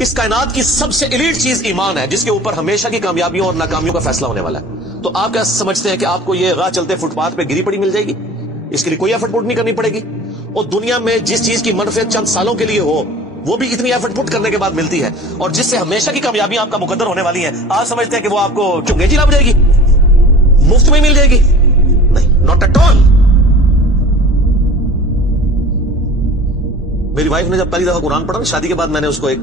اس کائنات کی سب سے ایلیٹ چیز ایمان ہے، جس کے اوپر ہمیشہ کی کامیابیوں اور ناکامیوں کا فیصلہ ہونے والا ہے. تو آپ کیا سمجھتے ہیں کہ آپ کو یہ راہ چلتے فٹ پاتھ پہ گری پڑی مل جائے گی؟ اس کے لیے کوئی ایفرٹ پٹ نہیں کرنی پڑے گی. اور دنیا میں جس چیز کی منفعت چند سالوں کے لیے ہو وہ بھی اتنی ایفرٹ پٹ کرنے کے بعد ملتی ہے، اور جس سے ہمیشہ کی کامیابیاں آپ کا مقدر ہونے والی ہیں، آپ سمجھتے ہیں کہ وہ آپ کو چنگیزی لگ جائے گی، مفت میں مل جائے گی؟ نہیں، ناٹ ایٹ آل. میری وائف نے جب پہلی دفعہ قرآن پڑھا نا شادی کے بعد، میں نے اس کو ایک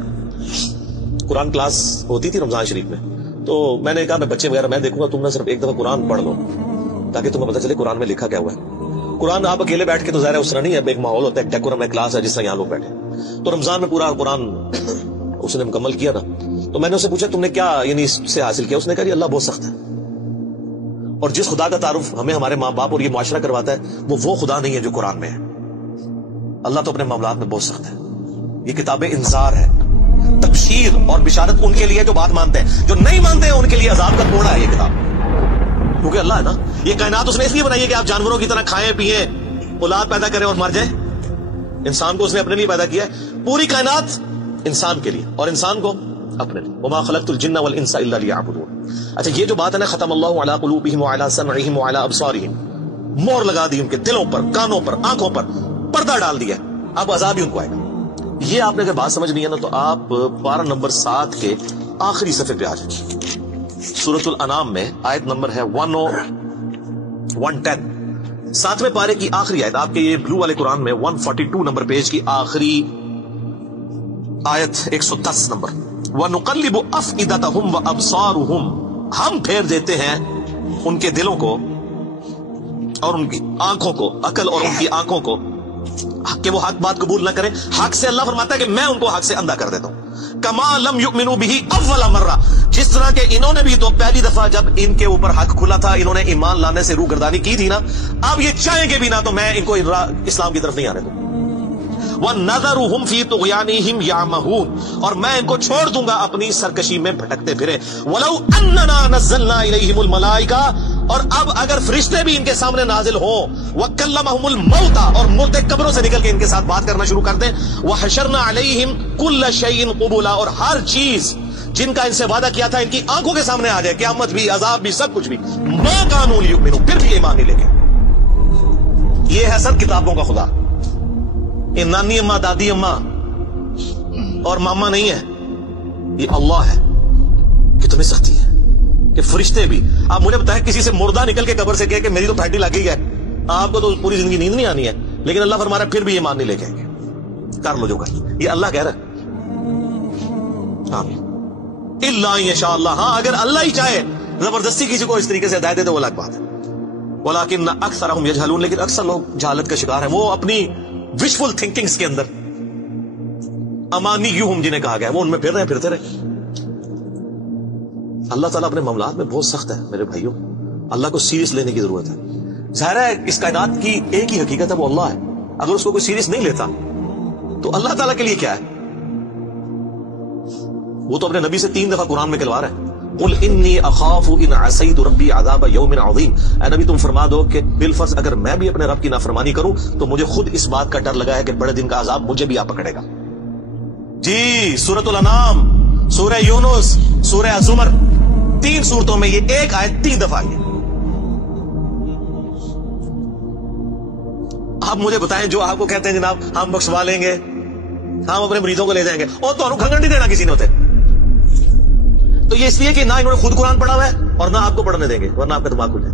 قرآن کلاس ہوتی تھی رمضان شریف میں، تو میں نے کہا میں بچے وغیرہ میں دیکھوں گا، تم نے صرف ایک دفعہ قرآن پڑھ لو تاکہ تمہیں پتہ چلے قرآن میں لکھا کیا ہوا ہے. قرآن آپ اکیلے بیٹھ کے تو ظاہر ہے اس طرح نہیں ہے، ایک ماحول ہوتا ہے، ایک ڈیکورم ہے، کلاس ہے جس طرح یہاں لوگ بیٹھے. تو رمضان میں پورا قرآن اس نے مکمل کیا نا، تو میں نے اسے پوچھا تم نے کیا یعنی اس سے حاصل کیا؟ اس نے کہا اللہ بہت سخت ہے، اور جس خدا کا تعارف ہمیں ہمارے ماں باپ اور یہ معاشرہ کرواتا ہے وہ خدا نہیں ہے جو قرآن میں ہے. اللہ تو اپنے معاملات میں بہت سخت ہے. یہ کتاب انذار ہے، تبشیر اور بشارت ان کے لیے جو بات مانتے ہیں، جو نہیں مانتے ہیں ان کے لیے عذاب کا کوڑا ہے یہ کتاب. کیونکہ اللہ ہے نا، یہ کائنات اس نے اس لیے بنائی ہے کہ آپ جانوروں کی طرح کھائیں پیئیں، اولاد پیدا کریں اور مر جائیں. انسان کو اس نے اپنے لیے پیدا کیا ہے، پوری کائنات انسان کے لیے اور انسان کو اپنے لیے. وما خلقت الجن والانس الا ليعبدون. اچھا یہ جو بات ہے نا، ختم اللہ علی قلوبہم وعلی سمعہم وعلی ابصارہم، مہر لگا دی ان کے دلوں پر، کانوں پر، آنکھوں پر، پردہ ڈال دیا، اب عذاب ہی ان کو آئے گا. یہ آپ نے اگر بات سمجھنی ہے نا تو آپ پارہ نمبر 7 کے آخری صفحے پہ آ جائیں. سورۃ الانعام میں آیت نمبر ہے 110، 7ویں پارے کی آخری آیت، آپ کے یہ بلو والے قرآن میں 142 نمبر پیج کی آخری آیت 110 نمبر. وَنُقَلِّبُ أَفْئِدَتَهُمْ وَأَبْصَارُهُمْ، ہم پھیر دیتے ہیں ان کے دلوں کو اور ان کی آنکھوں کو، عقل اور ان کی آنکھوں کو، کہ وہ حق بات قبول نہ کریں. حق سے اللہ فرماتا ہے کہ میں ان کو حق سے اندھا کر دیتا ہوں. کما لم یؤمنوا به اول مرہ، جس طرح کہ انہوں نے بھی تو پہلی دفعہ جب ان کے اوپر حق کھلا تھا انہوں نے ایمان لانے سے روگردانی کی تھی نا، اب یہ چاہیں گے بھی نہ تو میں ان کو اسلام کی طرف نہیں آنے دوں. وَنَذَرُهُمْ فِي طُغْيَانِهِمْ يَعْمَهُونَ، اور میں ان کو چھوڑ دوں گا اپنی سرکشی میں بھٹکتے پھرے. وَلَوْ أَنَّنَا نَزَّلْنَا إِلَيْهِمُ الْمَلَائِكَةَ، اور اب اگر فرشتے بھی ان کے سامنے نازل ہوں، وَكَلَّمَهُمُ الْمَوْتَى، اور مردے قبروں سے نکل کے ان کے ساتھ بات کرنا شروع کر دیں، وَحَشَرْنَا عَلَيْهِمْ كُلَّ شَيْءٍ قُبُلًا، اور ہر چیز جن کا ان سے وعدہ کیا تھا ان کی آنکھوں کے سامنے آ جائے، قیامت بھی، عذاب بھی، سب کچھ بھی. مَا كَانُوا لِيُؤْمِنُوا، پھر بھی ایمان نہیں لے کے. یہ ہے سب کتابوں کا خدا. یہ نانی اماں، دادی اماں اور ماما نہیں ہے، یہ اللہ ہے. کتنی سختی ہے کہ فرشتے بھی. آپ مجھے بتائیں کسی سے مردہ نکل کے قبر سے کہے کہ میری تو پھیٹی لگ گئی ہے، آپ کو تو پوری زندگی نیند نہیں آنی ہے، لیکن اللہ فرما رہا ہے پھر بھی ایمان نہیں لے کے آئیں گے. کر لو جو کر، یہ اللہ کہہ رہا ہے. آمین. الا ان شاء اللہ، ہاں اگر اللہ ہی چاہے زبردستی کسی کو اس طریقے سے ہدایت دے تو وہ الگ بات ہے. ولکن اکثرهم یجہلون، لیکن اکثر لوگ جہالت کا شکار ہیں. وہ اپنی وشفل تھنکنگز کے اندر، امانیہم جنہیں کہا گیا، وہ ان میں پھر رہے ہیں، پھرتے رہے. اللہ تعالیٰ اپنے معاملات میں بہت سخت ہے میرے بھائیوں. اللہ کو سیریس لینے کی ضرورت ہے. ظاہر ہے اس کائنات کی ایک ہی حقیقت ہے، وہ اللہ ہے. اگر اس کو کوئی سیریس نہیں لیتا تو اللہ تعالیٰ کے لیے کیا ہے؟ وہ تو اپنے نبی سے 3 دفعہ قرآن میں کہلوا رہا ہے، قل انی اخاف ان عصیت ربی عذاب یوم عظیم. اے نبی تم فرما دو کہ بالفرض اگر میں بھی اپنے رب کی نافرمانی کروں تو مجھے خود اس بات کا ڈر لگا ہے کہ بڑے دن کا عذاب مجھے بھی آ پکڑے گا. جی سورۃ الانعام، سورہ یونس، سورہ الزمر، 3 سورتوں میں یہ ایک آیت 3 دفعہ آئی ہے. آپ مجھے بتائیں جو آپ کو کہتے ہیں جناب ہم بخشوا لیں گے، ہم اپنے مریضوں کو لے جائیں گے، اور تو کھنگن نہیں دینا کسی نے ہوتے، تو یہ اس لیے کہ نہ انہوں نے خود قرآن پڑھا ہوا ہے اور نہ آپ کو پڑھنے دیں گے، ورنہ آپ کا دماغ کھل جائے.